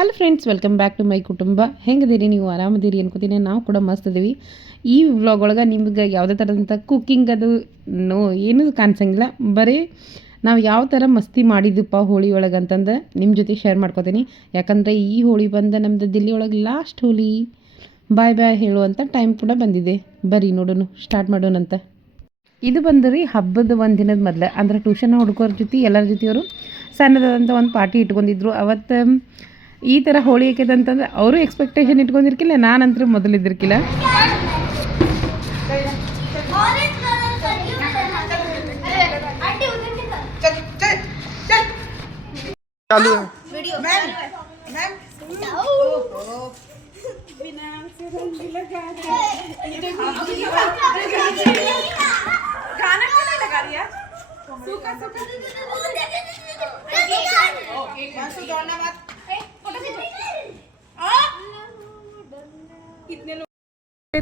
Hello friends, welcome back to my ಕುಟುಂಬ. ಹೆಂಗದಿರಿ ನೀವು? ಆರಾಮದಿರಿ ಅನ್ಕೋತೀನಿ. ನಾವು ಕೂಡ ಮಸ್ತ್ ಇದೀವಿ. ಈ ವ್ಲಾಗ್ ಒಳಗೆ ನಿಮ್ಗೆ ಯಾವುದೇ ಥರದಂಥ ಕುಕ್ಕಿಂಗ್ ಅದು ಏನೂ ಕಾಣಿಸಂಗಿಲ್ಲ. ಬರೀ ನಾವು ಯಾವ ಥರ ಮಸ್ತಿ ಮಾಡಿದ್ವಪ್ಪ ಹೋಳಿ ಒಳಗೆ ಅಂತಂದು ನಿಮ್ಮ ಜೊತೆ ಶೇರ್ ಮಾಡ್ಕೋತೀನಿ. ಯಾಕಂದರೆ ಈ ಹೋಳಿ ಬಂದು ನಮ್ಮದು ದಿಲ್ಲಿ ಒಳಗೆ ಲಾಸ್ಟ್ ಹೋಳಿ. ಬಾಯ್ ಬಾಯ್ ಹೇಳುವಂಥ ಟೈಮ್ ಕೂಡ ಬಂದಿದೆ. ಬರ್ರಿ ನೋಡೋಣ, ಸ್ಟಾರ್ಟ್ ಮಾಡೋಣಂತ. ಇದು ಬಂದ್ರಿ ಹಬ್ಬದ ಒಂದು ದಿನದ ಮೊದಲು, ಅಂದರೆ ಟ್ಯೂಷನ್ ಹುಡುಗರ ಜೊತೆ ಎಲ್ಲರ ಜೊತೆಯವರು ಸಣ್ಣದಾದಂಥ ಒಂದು ಪಾರ್ಟಿ ಇಟ್ಕೊಂಡಿದ್ರು. ಅವತ್ತು ಈ ಥರ ಹೋಳಿ ಆಕೈತೆ ಅಂತಂದ್ರೆ ಅವರು ಎಕ್ಸ್ಪೆಕ್ಟೇಷನ್ ಇಟ್ಕೊಂಡಿರ್ಕಿಲ್ಲ, ನಾನಂತರೂ ಮೊದಲಿದ್ದಿರ್ಕಿಲ್ಲ.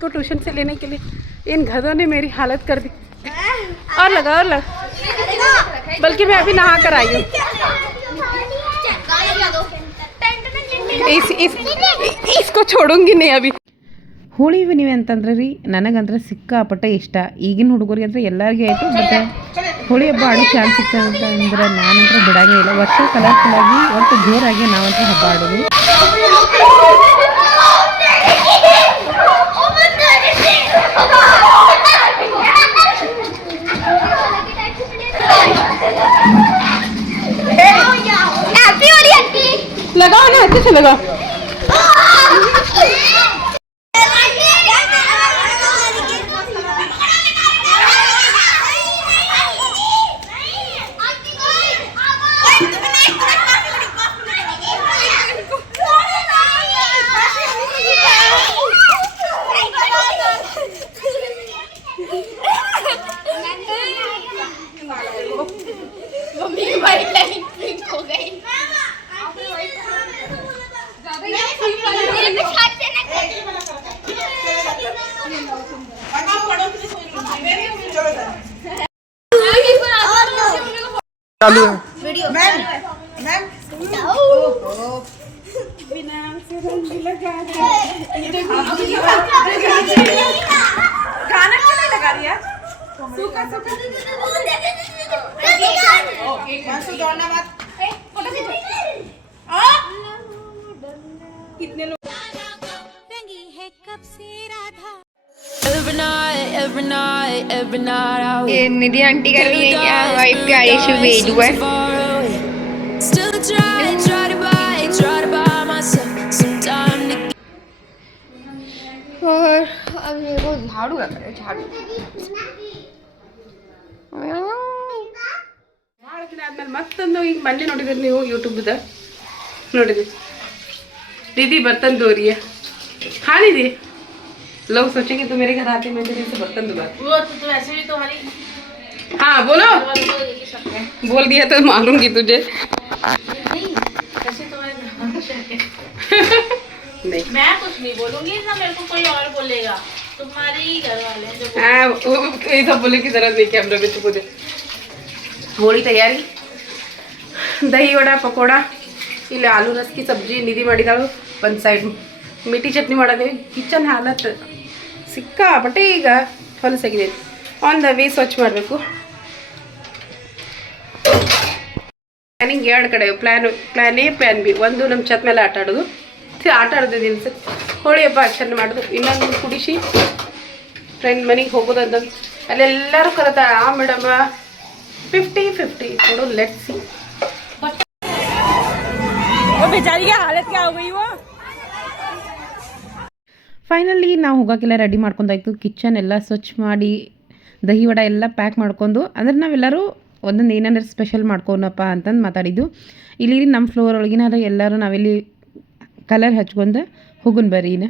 को ट्यूशन से लेने के लिए इन घरों ने मेरी हालत कर दी. और लगा बल्कि मैं अभी नहा कर आई हूँ. इसको छोड़ूंगी नहीं अभी. ಹೋಳಿ ಹುಣ್ಣಿಮೆ ಅಂತಂದ್ರೆ ರೀ ನನಗಂದ್ರೆ ಸಿಕ್ಕಾಪಟ್ಟೆ ಇಷ್ಟ. ಈಗಿನ ಹುಡುಗರಿಗೆ ಅಂದರೆ ಎಲ್ಲರಿಗೂ ಆಯಿತು. ಬಟ್ ಹೋಳಿ ಹಬ್ಬ ಆಡೋ ಚಾನ್ಸ್ ಸಿಗ್ತದೆ ಅಂದ್ರೆ ನಾನಂತರ ಬಿಡೋಂಗೇ ಇಲ್ಲ. ಒಟ್ಟು ಕಲರ್ಫುಲ್ಲಾಗಿ ಒಟ್ಟು ಜೋರಾಗಿ ನಾವಂತೂ ಹಬ್ಬ ಆಡೋದು. लगाओ ना, अच्छे से लगाओ. चालू है वीडियो. मैम बिना से रंग लगा गाना क्यों नहीं लगा रही यार? सूखा सूखा मासू दौड़ना मत. फोटो खींचो. कितने लोग रंगी है कब से राधा. Every night out. ये निधि आंटी कर रही है क्या? वाइफ प्यारी सी भेजू है. और अब ये वो झाड़ू लगा रहे, झाड़ू. ಆದ್ಮೇಲೆ ಮತ್ತೊಂದು ಈಗ ಮೊನ್ನೆ ನೋಡಿದ್ರಿ ನೀವು ಯೂಟ್ಯೂಬ್ದ ನೋಡಿದ್ರಿ दीदी बर्तन धो रही है. हाँ दीदी, लोग सोचेंगे तो मेरे घर आते मैं तेरे से बर्तन धुला. वो तो ऐसे भी तुम्हारी. हाँ बोलो. बोल दिया तो मारूंगी तुझे. नहीं ऐसे तुम्हारे नहीं, मैं कुछ नहीं बोलूंगी ना, मेरे को कोई और बोलेगा. तुम्हारे ही घर वाले जो ये सब बोले की जरूरत नहीं. कैमरा में चुप हो जाए. होली तैयारी, दही वड़ा पकोड़ा, ಇಲ್ಲಿ ಆಲೂ ರಸ್ ಕಿ ಸಬ್ಜಿ ನಿಧಿ ಮಾಡಿದಾಳು. ಒಂದು ಸೈಡ್ ಮಿಟಿ ಚಟ್ನಿ ಮಾಡೋದೇವಿ. ಕಿಚನ್ ಹಾಲತ್ ಸಿಕ್ಕಾಪಟ್ಟೆ ಈಗ ಹೊಲಸಾಗಿದೆ. ಆನ್ ದ ವೇ ಸ್ವಚ್ಛ ಮಾಡಬೇಕು. ಪ್ಲ್ಯಾನಿಂಗ್ ಎರಡು ಕಡೆ ಪ್ಲ್ಯಾನ್ ಎ ಪ್ಲ್ಯಾನ್ ಬಿ. ಒಂದು ನಮ್ಮ ಛತ್ ಮೇಲೆ ಆಟ ಆಡೋದು ದಿವಸ ಹೋಳಿ ಹಬ್ಬ ಆಚರಣೆ ಮಾಡೋದು. ಇನ್ನೊಂದು ಕುಡಿಸಿ ಫ್ರೆಂಡ್ ಮನೆಗೆ ಹೋಗೋದು ಅಂತ ಅಲ್ಲೆಲ್ಲರೂ ಕರೆದ. ಮೇಡಮ್ 50-50 ಕೊಡು, ಲೆಟ್ಸ್ ಸಿ. बेचारी की हालत क्या हो गई वो. ಫೈನಲಿ ನಾವು ಹೋಗೋಕ್ಕೆಲ್ಲ ರೆಡಿ ಮಾಡ್ಕೊಂಡಾಯ್ತು. ಕಿಚನ್ ಎಲ್ಲ ಸ್ವಚ್ಛ ಮಾಡಿ ದಹಿ ವಡ ಎಲ್ಲ ಪ್ಯಾಕ್ ಮಾಡ್ಕೊಂಡು, ಅಂದ್ರೆ ನಾವೆಲ್ಲರೂ ಒಂದೊಂದು ಏನಾದ್ರು ಸ್ಪೆಷಲ್ ಮಾಡ್ಕೊಳಪ್ಪ ಅಂತಂದು ಮಾತಾಡಿದ್ದು. ಇಲ್ಲಿ ನಮ್ಮ ಫ್ಲೋರ್ ಒಳಗಿನಾರ ಎಲ್ಲರೂ ನಾವಿಲ್ಲಿ ಕಲರ್ ಹಚ್ಕೊಂಡು ಹೋಗೋಣ ಬರ್ರೀನ.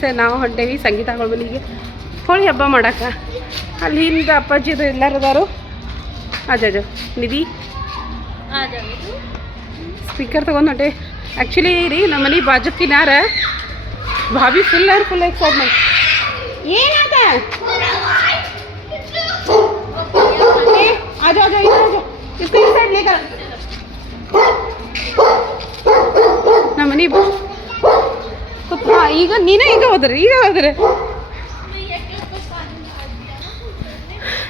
ಸೆ ನಾವು ಹೊಂಟೇವಿ ಸಂಗೀತಗಳ ಬಲಿಗೆ ಹೋಳಿ ಹಬ್ಬ ಮಾಡಕ್ಕೆ. ಅಲ್ಲಿ ಹಿಂದೆ ಅಪ್ಪಾಜಿದು ಎಲ್ಲರೂ ಅದಾರು. ಅಜ್ಜ ನಿಧಿ आ जाओ ಸ್ಪೀಕರ್ ತೊಗೊಂಡು ಹೊಂಟೆ. ಆ್ಯಕ್ಚುಲಿ ರೀ ನಮ್ಮ ಮನೆ ಬಾಜುಕಿನಾರ ಭಾभी ಫುಲ್ एक्साइटमेंट ಏನಾದ आ जाओ इधर आ जाओ इसको इस साइड लेकर ನಮ್ಮ ಮನೆ ಈಗ ನೀನೇ ಈಗ ಹೋದ್ರೆ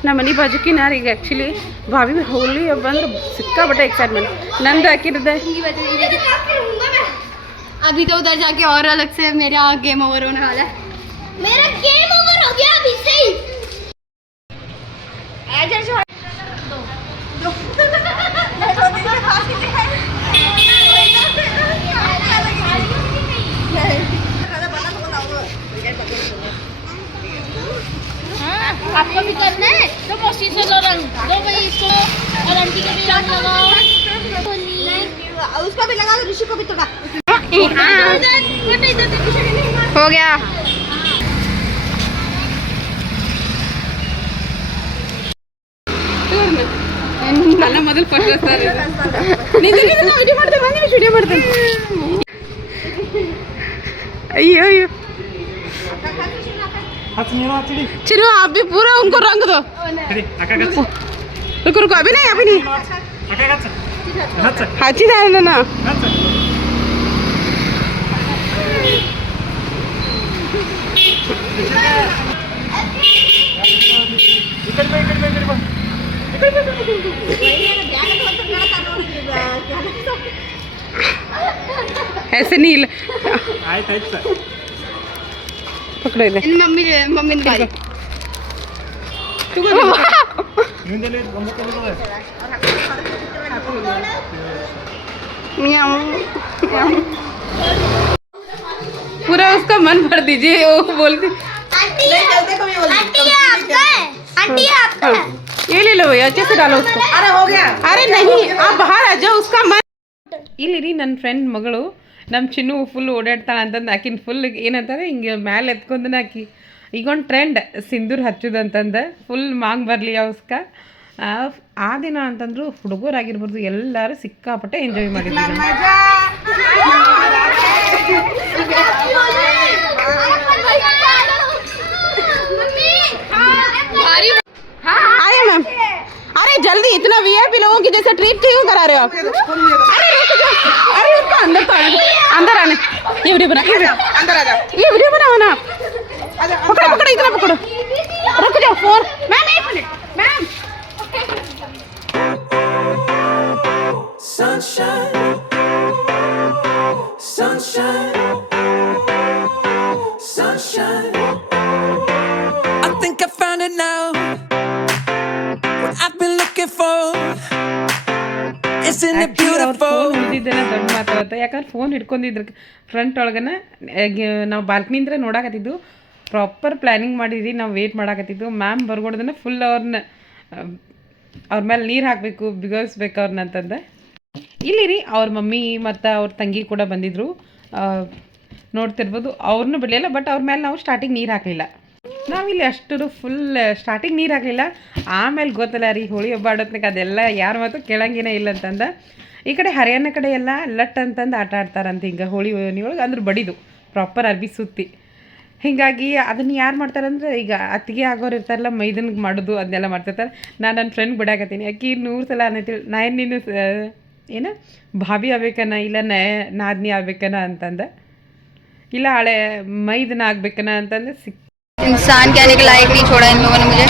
ನಮ್ಮ ಮನೆ ಬಾಜುಕಿನಾರ ಈಗ ಆ್ಯಕ್ಚುಲಿ ಭಾभी ಹೋಳಿ ಹಬ್ಬ ಅಂದ್ರೆ ಸಿಕ್ಕಾಬಟ್ಟೆ एक्साइटमेंट ನಂದು ಹಾಕಿರೋದೆ. अभी तो उधर जाके और अलग से मेरा गेम ओवर होने वाला है. मेरा गेम ओवर हो गया अभी से ही. आपको भी करना है तो मौसी से लो रंग दो भाई इसको और आंटी को भी रंग लगाओ उसको भी लगा दो ऋषि को भी थोड़ा. हो गया. ನನ್ನ ಮೊದಲು ಫಸ್ಟ್ ವಿಡಿಯೋ ಮಾಡ್ತೇನೆ. अयो चिरू आप भी पूरा उनको रंग दो. रुको अभी नहीं हाची झालं ना. ऐसे नहीं पकड़ो इधर. मम्मी ने बारी. पूरा उसका मन भर दीजिए वो बोलती. ये ले लो भैया अच्छे से डालो उसको. अरे हो गया. अरे नहीं आप बाहर आ जाओ उसका मन. ಇಲ್ಲಿ ರೀ ನನ್ನ ಫ್ರೆಂಡ್ ಮಗಳು ನಮ್ಮ ಚಿನ್ನು ಫುಲ್ ಓಡಾಡ್ತಾಳೆ ಅಂತಂದು ಆಕಿನ ಫುಲ್ ಏನಂತಾರೆ ಹಿಂಗೆ ಮ್ಯಾಲೆ ಎತ್ಕೊಂಡನ ಆಕಿ ಈಗೊಂದು ಟ್ರೆಂಡ್ ಸಿಂಧೂರ್ ಹಚ್ಚೋದಂತಂದು ಫುಲ್ ಮಾಂಗ್ ಬರಲಿ ಅವಸ್ಕ. ಆ ದಿನ ಅಂತಂದ್ರು ಹುಡುಗರಾಗಿರ್ಬೋದು ಎಲ್ಲರೂ ಸಿಕ್ಕಾಪಟ್ಟೆ ಎಂಜಾಯ್ ಮಾಡಿದ್ವಿ. आए मैम. अरे जल्दी इतना वीआईपी लोगों की जैसे ट्रीट क्यों करा रहे हो आप? अरे रुक जाओ. अरे उसको अंदर तो अंदर आने. ये वीडियो बना अंदर आ जाओ. ये वीडियो बनाओ ना. पकड़ो इतना पकड़ो. रुक जाओ फोन. मैम एक minute ma'am. Sunshine, sunshine, sunshine. I think I found it now. What I've been looking for. Isn't it beautiful? ಉಳಿದಿದ್ದೆಲ್ಲ ದೊಡ್ಡ ಮಾತಾಡುತ್ತೆ. ಯಾಕಂದ್ರೆ ಫೋನ್ ಹಿಡ್ಕೊಂಡಿದ್ರು ಫ್ರಂಟ್ ಒಳಗನ ನಾವು ಬಾಲ್ಕನಿಂದ ನೋಡಾಕತ್ತಿದ್ದು. ಪ್ರಾಪರ್ ಪ್ಲ್ಯಾನಿಂಗ್ ಮಾಡಿದ್ವಿ. ನಾವು ವೇಟ್ ಮಾಡಾಕತ್ತಿದ್ದು. ಮ್ಯಾಮ್ ಬರ್ಗೊಡ್ದನ್ನ ಫುಲ್ ಅವ್ರ ಮೇಲೆ ನೀರು ಹಾಕಬೇಕು ಬಿಗೋಸ್ಬೇಕು ಅವ್ರನ್ನ ಅಂತಂದೆ. ಇಲ್ಲಿ ರೀ ಅವ್ರ ಮಮ್ಮಿ ಮತ್ತು ಅವ್ರ ತಂಗಿ ಕೂಡ ಬಂದಿದ್ದರು. ನೋಡ್ತಿರ್ಬೋದು ಅವ್ರನ್ನೂ ಬಿಡಲಿಲ್ಲ. ಬಟ್ ಅವ್ರ ಮೇಲೆ ನಾವು ಸ್ಟಾರ್ಟಿಂಗ್ ನೀರು ಹಾಕಲಿಲ್ಲ. ನಾವಿಲ್ಲಿ ಅಷ್ಟು ಫುಲ್ ಸ್ಟಾರ್ಟಿಂಗ್ ನೀರು ಹಾಕಲಿಲ್ಲ. ಆಮೇಲೆ ಗೊತ್ತಲ್ಲ ರೀ ಹೋಳಿ ಹಬ್ಬ ಆಡೋತ್ನಾಗ ಅದೆಲ್ಲ ಯಾರ ಮಾತು ಕೇಳಂಗೇನೇ ಇಲ್ಲ ಅಂತಂದು. ಈ ಕಡೆ ಹರಿಯಾಣ ಕಡೆ ಎಲ್ಲ ಲಟ್ ಅಂತಂದು ಆಟ ಆಡ್ತಾರಂತ ಹಿಂಗೆ ಹೋಳಿ ಒಳಗೆ ಅಂದ್ರೆ ಬಡಿದು ಪ್ರಾಪರ್ ಅರ್ಬಿ ಸುತ್ತಿ. ಹೀಗಾಗಿ ಅದನ್ನು ಯಾರು ಮಾಡ್ತಾರಂದ್ರೆ ಈಗ ಅತ್ತಿಗೆ ಆಗೋರು ಇರ್ತಾರಲ್ಲ ಮೈದನ್ಗೆ ಮಾಡೋದು ಅದನ್ನೆಲ್ಲ ಮಾಡ್ತಿರ್ತಾರೆ. ನಾನು ನನ್ನ ಫ್ರೆಂಡ್ ಬಿಡಾಕತ್ತೀನಿ. ಅಕ್ಕಿ 100 ಸಲ ಅನ್ನತ್ತೀನಿ ನಾನು ನೀನು ಏನು ಭಾಬಿ ಆಗ್ಬೇಕನ ಇಲ್ಲ ನಾದ್ನಿ ಆಗ್ಬೇಕನ ಅಂತಂದೆ. ಇಲ್ಲ ಹಳೆ ಮೈದನ ಆಗ್ಬೇಕನ ಅಂತಂದ್ರೆ इंसान कहने के लायक नहीं छोड़ा इन लोगों ने मुझे.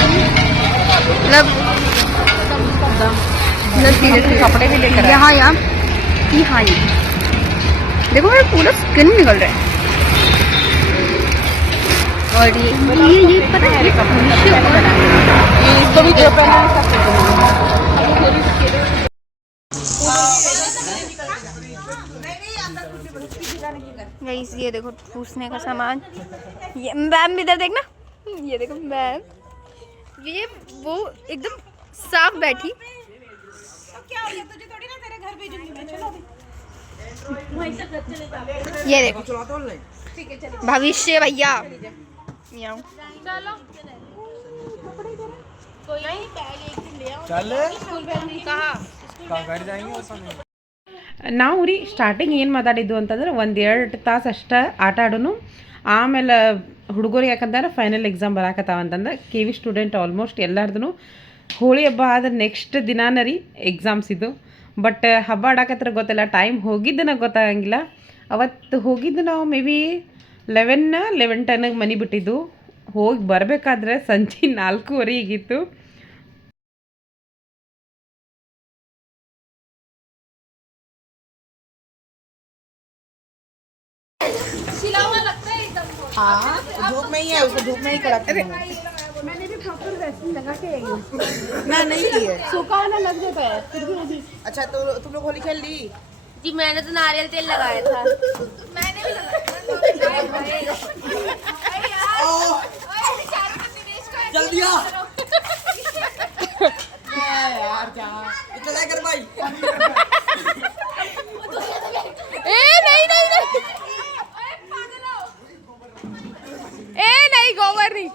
मतलब कपड़े भी लेकर यहाँ ये हाँ ये देखो मेरा पूरा स्किन निकल रहा है. और ये पता है इसको भी जो पहना गाइस ये देखो ठूसने का सामान. ये मैम इधर देखना. ये देखो मैम ये वो एकदम साफ बैठी. क्या हो गया तुझे थोड़ी ना तेरे घर भेजूंगी मैं. चलो ये देखो भविष्य भैया मियाऊं। ನಾವು ರೀ ಸ್ಟಾರ್ಟಿಂಗ್ ಏನು ಮಾತಾಡಿದ್ದು ಅಂತಂದ್ರೆ 1-2 ತಾಸು ಅಷ್ಟೇ ಆಟ ಆಡೋನು. ಆಮೇಲೆ ಹುಡುಗರು ಯಾಕಂದ್ರೆ ಫೈನಲ್ ಎಕ್ಸಾಮ್ ಬರಾಕತ್ತಾವ ಅಂತಂದ್ರೆ ಕೆ ವಿ ಸ್ಟೂಡೆಂಟ್ ಆಲ್ಮೋಸ್ಟ್ ಎಲ್ಲಾರ್ದು ಹೋಳಿ ಹಬ್ಬ ಆದ್ರೆ ನೆಕ್ಸ್ಟ್ ದಿನಾನ ರೀ ಎಕ್ಸಾಮ್ಸ್ ಇದು. ಬಟ್ ಹಬ್ಬ ಆಡಕತ್ರ ಗೊತ್ತಿಲ್ಲ, ಟೈಮ್ ಹೋಗಿದ್ದನ ಗೊತ್ತಾಗಂಗಿಲ್ಲ. ಅವತ್ತು ಹೋಗಿದ್ದು ನಾವು ಮೇ ಬಿ 11-10 ಮನೆ ಬಿಟ್ಟಿದ್ದು. ಹೋಗಿ ಬರಬೇಕಾದ್ರೆ ಸಂಜೆ 4:15 ಈಗಿತ್ತು. धूप में ही है, उसको धूप में ही कड़क मैंने भी प्रॉपर वैक्सीन लगा के आई हूँ ना, नहीं की है, सूखा होना लग जाता है फिर भी। अच्छा तो तुम लोग होली खेल ली? जी मैंने तो नारियल तेल लगाया था। मैंने भी जल्दी आ यार जा चला कर भाई। नहीं गोबर नहीं।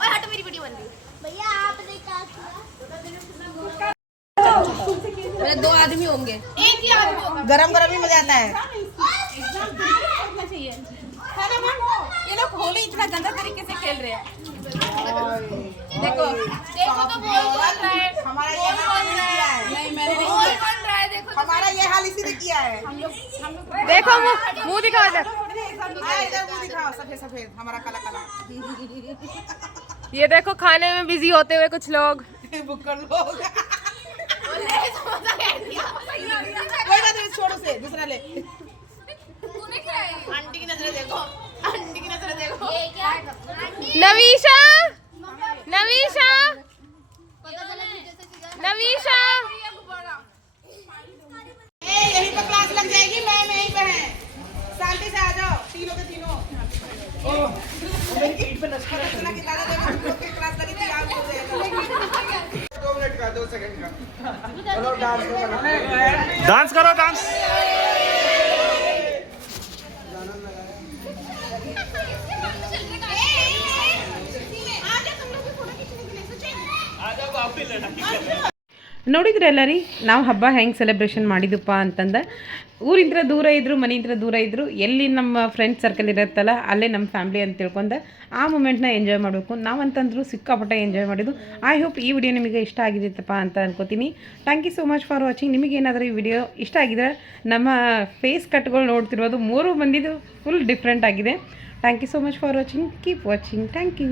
हट मेरी वीडियो बन रही भैया। आपने क्या किया? 2 आदमी होंगे, एक ही आदमी होगा। गरम गरम ही मजा आता है। ये लोग होली इतना गंदा तरीके से खेल रहे हैं। देखो देखो तो बोल कौन रहा है, हमारा बोल कौन रहा है, नहीं मैंने नहीं बोल किया, कौन रहा है। देखो हमारा ये हाल इसी ने किया है। देखो मुंह दिखाओ इधर। इधर मुंह दिखाओ, सफेद सफेद हमारा काला काला। ये देखो खाने में बिजी होते हुए कुछ लोग। बुक्कड़ लोग कोई बात नहीं, छोड़ो से दूसरा ले। आंटी की नजर देखो, आंटी की नजर देखो। ये क्या है? नवीशा नवीशा नवीशा यहीं पर क्लास लग जाएगी, मैम यहीं पे है। शांति से आ जाओ तीनों के तीनों। ईट पे नशा कितना क्लास लगी थी, आप हो जाएगा। 2 मिनट का 2 सेकंड का। चलो डांस करो, डांस करो डांस। ನೋಡಿದ್ರಲ್ಲ ರೀ ನಾವು ಹಬ್ಬ ಹೆಂಗೆ ಸೆಲೆಬ್ರೇಷನ್ ಮಾಡಿದಪ್ಪ ಅಂತಂದು. ಊರಿಂದ್ರ ದೂರ ಇದ್ದರು, ಮನೆಯಿಂದ ದೂರ ಇದ್ದರು, ಎಲ್ಲಿ ನಮ್ಮ ಫ್ರೆಂಡ್ಸ್ ಸರ್ಕಲ್ ಇರುತ್ತಲ್ಲ ಅಲ್ಲೇ ನಮ್ಮ ಫ್ಯಾಮ್ಲಿ ಅಂತ ತಿಳ್ಕೊಂಡು ಆ ಮೂಮೆಂಟ್ನ ಎಂಜಾಯ್ ಮಾಡಬೇಕು. ನಾವಂತಂದ್ರು ಸಿಕ್ಕಾಪಟ್ಟೆ ಎಂಜಾಯ್ ಮಾಡಿದ್ದು. ಐ ಹೋಪ್ ಈ ವಿಡಿಯೋ ನಿಮಗೆ ಇಷ್ಟ ಆಗಿದೆಯಪ್ಪ ಅಂತ ಅನ್ಕೋತೀನಿ. Thank you so much for watching. ನಿಮಗೇನಾದರೂ ಈ ವಿಡಿಯೋ ಇಷ್ಟ ಆಗಿದ್ರೆ ನಮ್ಮ ಫೇಸ್ ಕಟ್ಗಳು ನೋಡ್ತಿರೋದು 3 ಮಂದಿದು ಫುಲ್ ಡಿಫ್ರೆಂಟ್ ಆಗಿದೆ. Thank you so much for watching. Keep watching. Thank you.